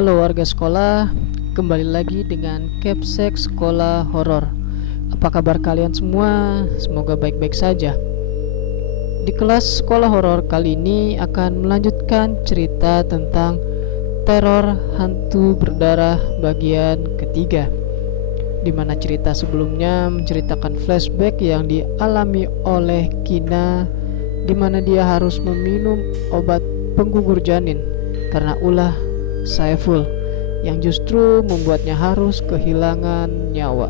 Halo warga sekolah, kembali lagi dengan Capsek Sekolah Horor. Apa kabar kalian semua? Semoga baik-baik saja. Di kelas sekolah horor kali ini akan melanjutkan cerita tentang teror hantu berdarah bagian ketiga, di mana cerita sebelumnya menceritakan flashback yang dialami oleh Kina, di mana dia harus meminum obat penggugur janin karena ulah Saiful yang justru membuatnya harus kehilangan nyawa.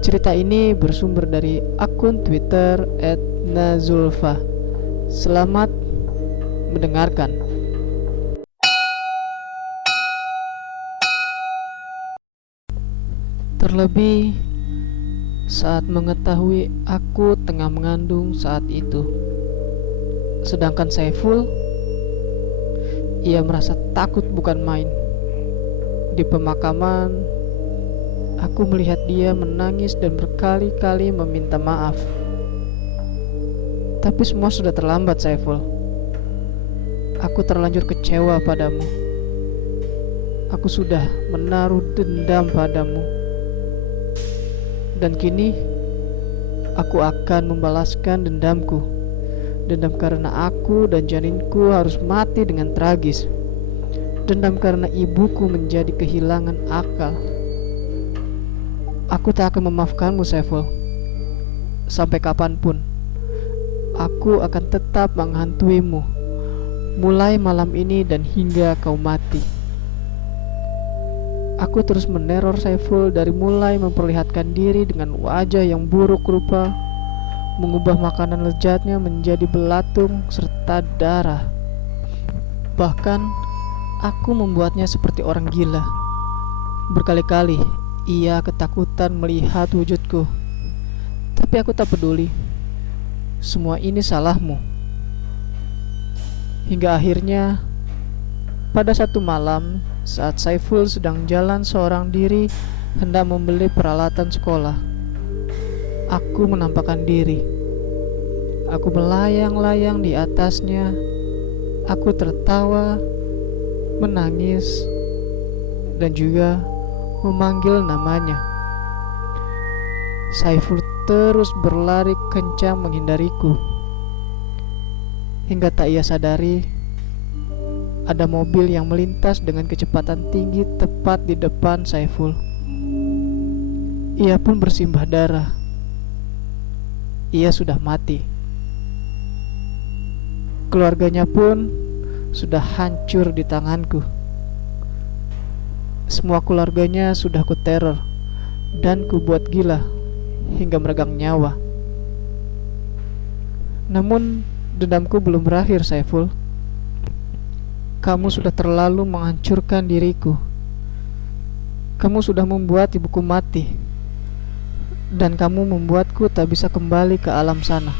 Cerita ini bersumber dari akun Twitter @nazulfa. Selamat mendengarkan. Terlebih saat mengetahui aku tengah mengandung saat itu. Sedangkan Saiful, ia merasa takut bukan main. Di pemakaman, aku melihat dia menangis dan berkali-kali meminta maaf. Tapi semua sudah terlambat, Saiful. Aku terlanjur kecewa padamu. Aku sudah menaruh dendam padamu. Dan kini, aku akan membalaskan dendamku. Dendam karena aku dan janinku harus mati dengan tragis. Dendam karena ibuku menjadi kehilangan akal. Aku tak akan memaafkanmu, Saiful. Sampai kapanpun, aku akan tetap menghantuimu, mulai malam ini dan hingga kau mati. Aku terus meneror Saiful dari mulai memperlihatkan diri dengan wajah yang buruk rupa, mengubah makanan lezatnya menjadi belatung serta darah. Bahkan aku membuatnya seperti orang gila. Berkali-kali ia ketakutan melihat wujudku. Tapi aku tak peduli. Semua ini salahmu. Hingga akhirnya pada satu malam saat Saiful sedang jalan seorang diri hendak membeli peralatan sekolah, aku menampakkan diri. Aku melayang-layang di atasnya. Aku tertawa, menangis, dan juga memanggil namanya. Saiful terus berlari kencang menghindariku. Hingga tak ia sadari, ada mobil yang melintas dengan kecepatan tinggi tepat di depan Saiful. Ia pun bersimbah darah. Ia sudah mati. Keluarganya pun sudah hancur di tanganku. Semua keluarganya sudah kuteror dan kubuat gila hingga meregang nyawa. Namun dendamku belum berakhir, Saiful. Kamu sudah terlalu menghancurkan diriku. Kamu sudah membuat ibuku mati. Dan kamu membuatku tak bisa kembali ke alam sana.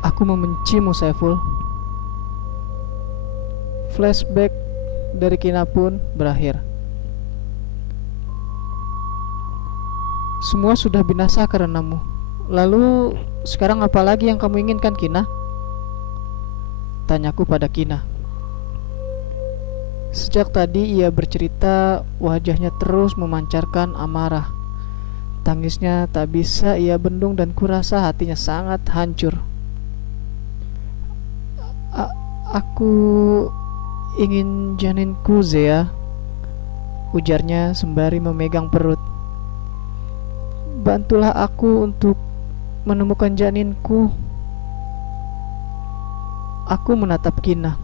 Aku membencimu, Saiful. Flashback dari Kina pun berakhir. Semua sudah binasa karenamu. Lalu sekarang apa lagi yang kamu inginkan, Kina? Tanyaku pada Kina. Sejak tadi ia bercerita, wajahnya terus memancarkan amarah. Tangisnya tak bisa ia bendung dan kurasa hatinya sangat hancur. Aku ingin janinku, Zea, ujarnya sembari memegang perut. Bantulah aku untuk menemukan janinku. Aku menatap Kina.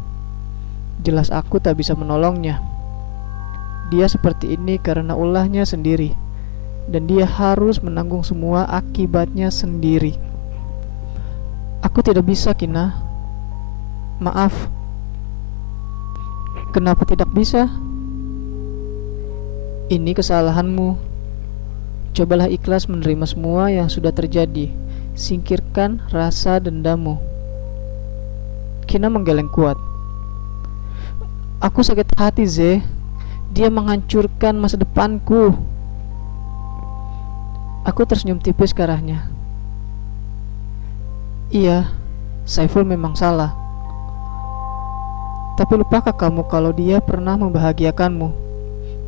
Jelas aku tak bisa menolongnya. Dia seperti ini karena ulahnya sendiri, dan dia harus menanggung semua akibatnya sendiri. Aku tidak bisa, Kina. Maaf. Kenapa tidak bisa? Ini kesalahanmu. Cobalah ikhlas menerima semua yang sudah terjadi. Singkirkan rasa dendammu. Kina menggeleng kuat. Aku sakit hati, Ze. Dia menghancurkan masa depanku. Aku tersenyum tipis ke arahnya. Iya, Saiful memang salah. Tapi lupakah kamu kalau dia pernah membahagiakanmu?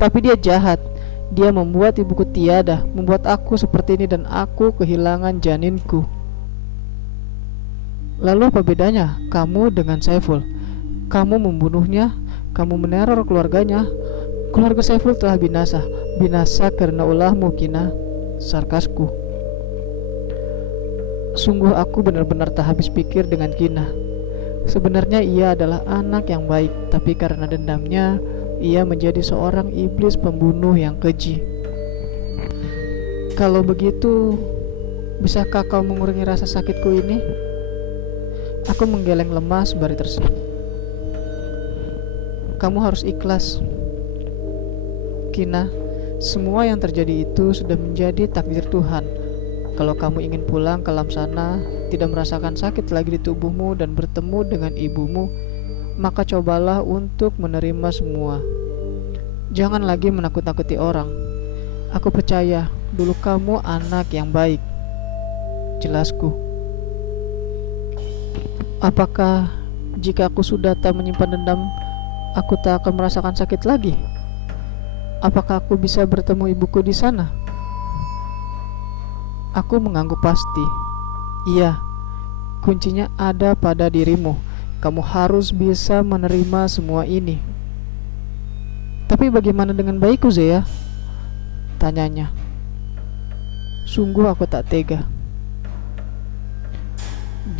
Tapi dia jahat. Dia membuat ibuku tiada, membuat aku seperti ini dan aku kehilangan janinku. Lalu apa bedanya kamu dengan Saiful? Kamu membunuhnya, kamu meneror keluarganya. Keluarga Saiful telah binasa. Binasa karena ulahmu, Kina. Sarkasku. Sungguh aku benar-benar tak habis pikir dengan Kina. Sebenarnya ia adalah anak yang baik, tapi karena dendamnya, ia menjadi seorang iblis pembunuh yang keji. Kalau begitu, bisakah kau mengurangi rasa sakitku ini? Aku menggeleng lemah sembari tersenyum. Kamu harus ikhlas, Kina. Semua yang terjadi itu sudah menjadi takdir Tuhan. Kalau kamu ingin pulang ke alam sana, tidak merasakan sakit lagi di tubuhmu dan bertemu dengan ibumu, maka cobalah untuk menerima semua. Jangan lagi menakut-nakuti orang. Aku percaya dulu kamu anak yang baik. Jelasku. Apakah jika aku sudah tak menyimpan dendam, aku tak akan merasakan sakit lagi? Apakah aku bisa bertemu ibuku di sana? Aku mengangguk pasti. Iya, kuncinya ada pada dirimu. Kamu harus bisa menerima semua ini. Tapi bagaimana dengan bayiku, Zea? Tanyanya. Sungguh aku tak tega.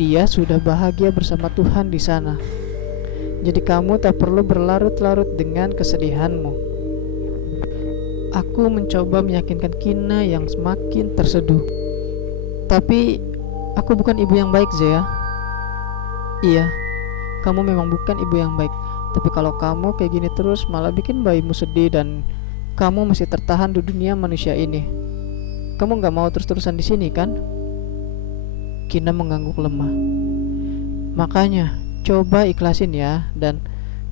Dia sudah bahagia bersama Tuhan di sana. Jadi kamu tak perlu berlarut-larut dengan kesedihanmu. Aku mencoba meyakinkan Kina yang semakin terseduh. Tapi aku bukan ibu yang baik, Zea. Iya, kamu memang bukan ibu yang baik. Tapi kalau kamu kayak gini terus malah bikin bayimu sedih dan kamu masih tertahan di dunia manusia ini. Kamu gak mau terus-terusan di sini kan? Kina mengangguk lemah. Makanya coba ikhlasin ya, dan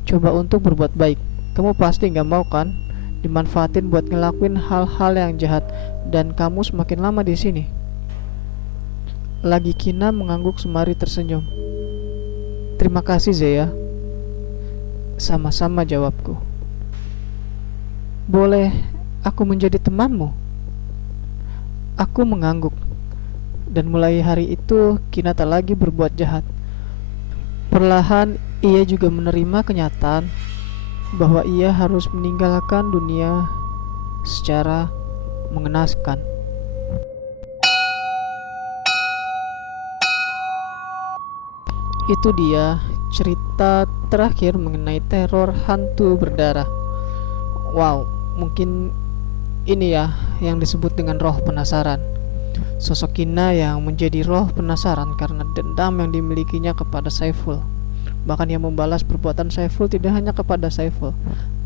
coba untuk berbuat baik. Kamu pasti gak mau kan dimanfaatin buat ngelakuin hal-hal yang jahat dan kamu semakin lama di sini. Lagi Kina mengangguk sembari tersenyum. Terima kasih, Zea. Sama-sama, jawabku. Boleh aku menjadi temanmu? Aku mengangguk. Dan mulai hari itu Kina tak lagi berbuat jahat. Perlahan ia juga menerima kenyataan bahwa ia harus meninggalkan dunia secara mengenaskan. Itu dia cerita terakhir mengenai teror hantu berdarah. Wow, mungkin ini ya yang disebut dengan roh penasaran. Sosok Kina yang menjadi roh penasaran karena dendam yang dimilikinya kepada Saiful. Bahkan ia membalas perbuatan Saiful tidak hanya kepada Saiful,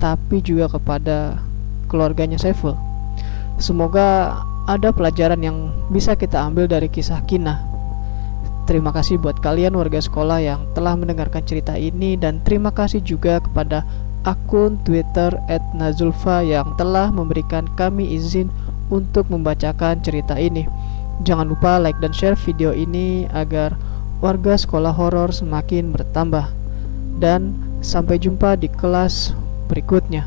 tapi juga kepada keluarganya Saiful. Semoga ada pelajaran yang bisa kita ambil dari kisah Kina. Terima kasih buat kalian warga sekolah yang telah mendengarkan cerita ini, dan terima kasih juga kepada akun Twitter @nazulfa yang telah memberikan kami izin untuk membacakan cerita ini. Jangan lupa like dan share video ini agar warga sekolah horor semakin bertambah. Dan sampai jumpa di kelas berikutnya.